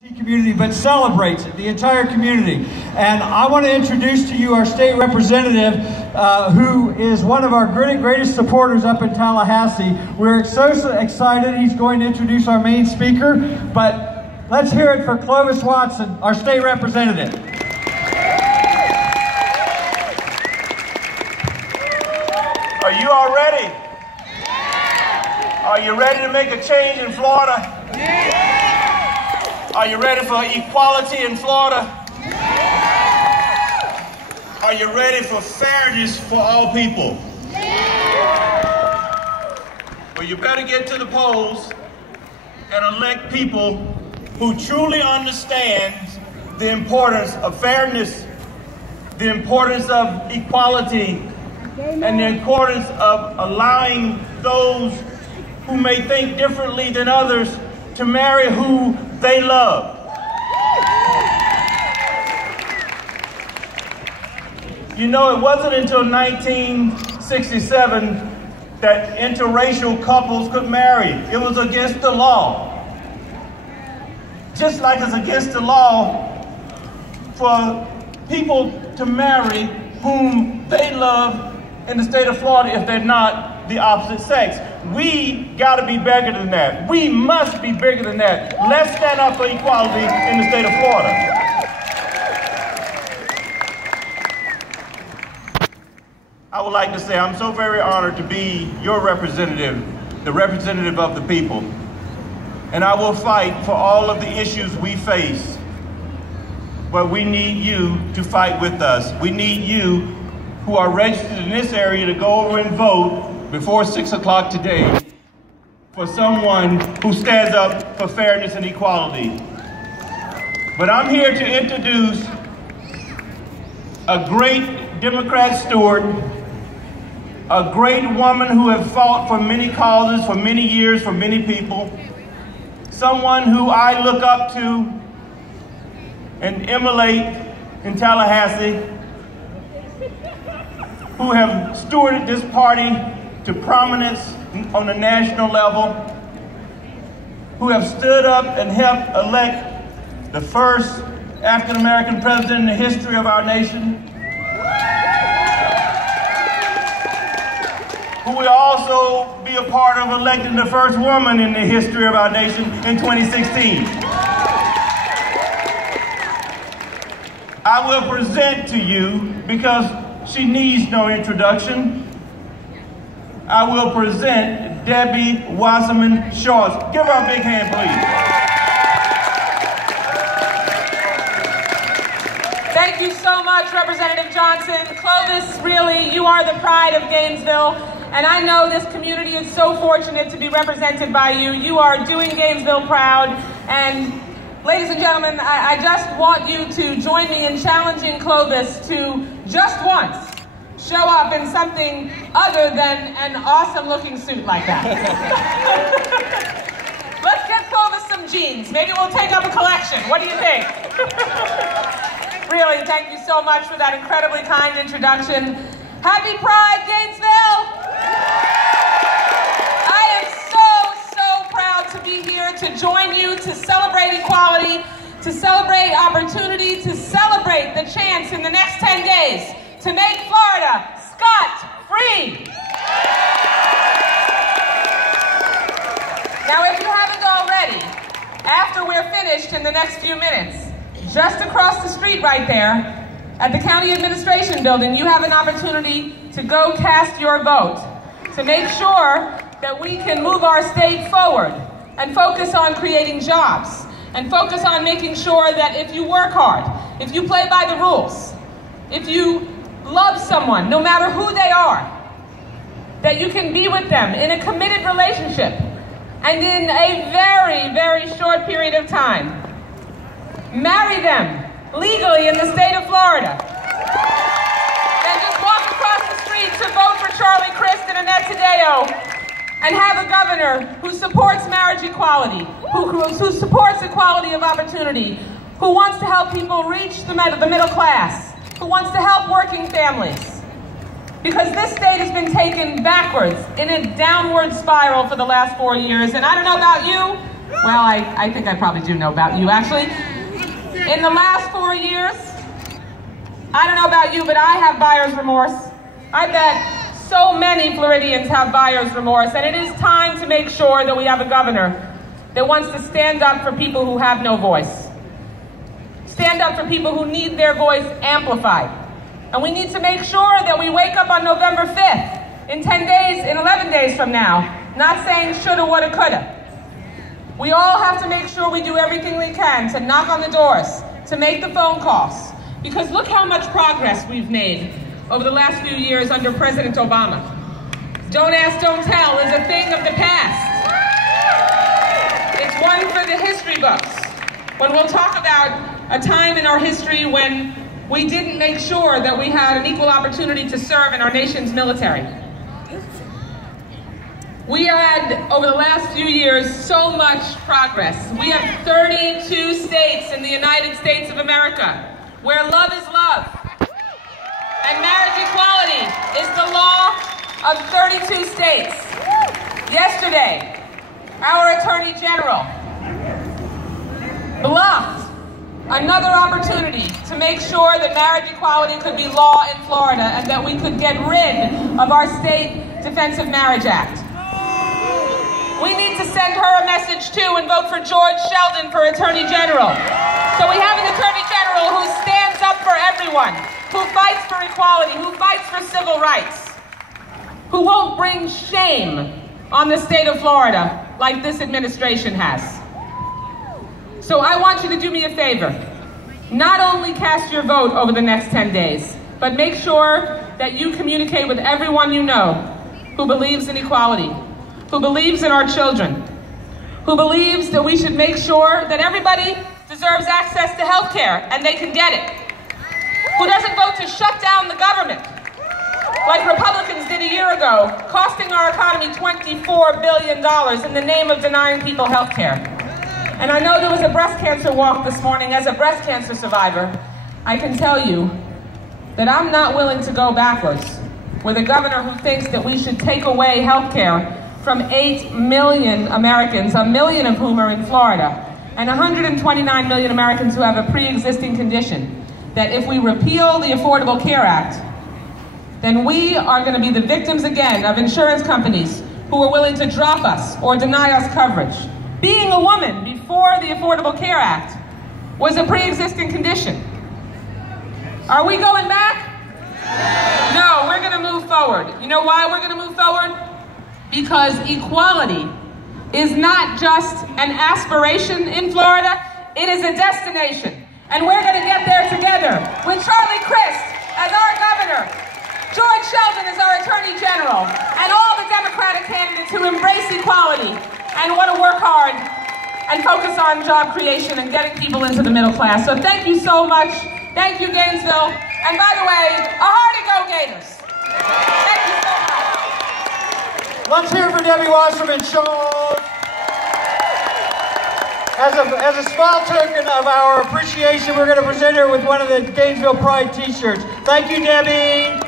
community, but celebrates it, the entire community. And I want to introduce to you our state representative, who is one of our greatest supporters up in Tallahassee. We're so excited. He's going to introduce our main speaker, but let's hear it for Clovis Watson, our state representative. Are you all ready? Are you ready to make a change in Florida? Are you ready for equality in Florida? Are you ready for fairness for all people? Well, you better get to the polls and elect people who truly understand the importance of fairness, the importance of equality, and the importance of allowing those who may think differently than others to marry who they love. You know, it wasn't until 1967 that interracial couples could marry. It was against the law. Just like it's against the law for people to marry whom they love in the state of Florida if they're not the opposite sex. We gotta be bigger than that. We must be bigger than that. Let's stand up for equality in the state of Florida. I would like to say I'm so very honored to be your representative, the representative of the people. And I will fight for all of the issues we face. But we need you to fight with us. We need you who are registered in this area to go over and vote before 6 o'clock today for someone who stands up for fairness and equality. But I'm here to introduce a great Democrat steward, a great woman who has fought for many causes, for many years, for many people, someone who I look up to and emulate in Tallahassee, who have stewarded this party to prominence on the national level, who have stood up and helped elect the first African-American president in the history of our nation, who will also be a part of electing the first woman in the history of our nation in 2016. I will present to you, because she needs no introduction, I will present Debbie Wasserman Schultz. Give her a big hand, please. Thank you so much, Representative Johnson. Clovis, really, you are the pride of Gainesville, and I know this community is so fortunate to be represented by you. You are doing Gainesville proud, and ladies and gentlemen, I just want you to join me in challenging Clovis to just once show up in something other than an awesome-looking suit like that. Let's get Clovis some jeans. Maybe we'll take up a collection. What do you think? Really, thank you so much for that incredibly kind introduction. Happy Pride, Gainesville! I am so proud to be here to join you to celebrate equality, to celebrate opportunity, to celebrate the chance in the next 10 days to make Florida scot-free. Now, if you haven't already, after we're finished in the next few minutes, just across the street right there, at the County Administration Building, you have an opportunity to go cast your vote, to make sure that we can move our state forward and focus on creating jobs, and focus on making sure that if you work hard, if you play by the rules, if you love someone, no matter who they are, that you can be with them in a committed relationship and in a very short period of time, marry them legally in the state of Florida. Then just walk across the street to vote for Charlie Crist and Annette Taddeo and have a governor who supports marriage equality, who supports equality of opportunity, who wants to help people reach the middle class, who wants to help working families. Because this state has been taken backwards in a downward spiral for the last 4 years. And I don't know about you, Well, I think I probably do know about you, actually. In the last 4 years, I don't know about you, but I have buyer's remorse. I bet so many Floridians have buyer's remorse, and it is time to make sure that we have a governor that wants to stand up for people who have no voice. Stand up for people who need their voice amplified. And we need to make sure that we wake up on November 5th, in 10 days, in 11 days from now, not saying shoulda, woulda, coulda. We all have to make sure we do everything we can to knock on the doors, to make the phone calls. Because look how much progress we've made over the last few years under President Obama. Don't ask, don't tell is a thing of the past. It's one for the history books. When we'll talk about a time in our history when we didn't make sure that we had an equal opportunity to serve in our nation's military. We had, over the last few years, so much progress. We have 32 states in the United States of America where love is love. And marriage equality is the law of 32 states. Yesterday, our Attorney General blocked another opportunity to make sure that marriage equality could be law in Florida and that we could get rid of our state Defensive Marriage Act. We need to send her a message too and vote for George Sheldon for Attorney General. So we have an Attorney General who stands up for everyone, who fights for equality, who fights for civil rights, who won't bring shame on the state of Florida like this administration has. So I want you to do me a favor. Not only cast your vote over the next 10 days, but make sure that you communicate with everyone you know who believes in equality, who believes in our children, who believes that we should make sure that everybody deserves access to health care and they can get it, who doesn't vote to shut down the government like Republicans did a year ago, costing our economy $24 billion in the name of denying people health care. And I know there was a breast cancer walk this morning. As a breast cancer survivor, I can tell you that I'm not willing to go backwards with a governor who thinks that we should take away health care from 8 million Americans, 1 million of whom are in Florida, and 129 million Americans who have a pre-existing condition, that if we repeal the Affordable Care Act, then we are going to be the victims again of insurance companies who are willing to drop us or deny us coverage. Being a woman before the Affordable Care Act was a pre-existing condition. Are we going back? No, we're going to move forward. You know why we're going to move forward? Because equality is not just an aspiration in Florida, it is a destination. And we're going to get there together with Charlie Crist as our governor, George Sheldon as our Attorney General, and all the Democratic candidates who embrace equality and want to work hard and focus on job creation and getting people into the middle class. So thank you so much. Thank you, Gainesville. And by the way, a hearty go Gators. Thank you so much. Let's hear for Debbie Wasserman Schultz. As a small token of our appreciation, we're going to present her with one of the Gainesville Pride t-shirts. Thank you, Debbie.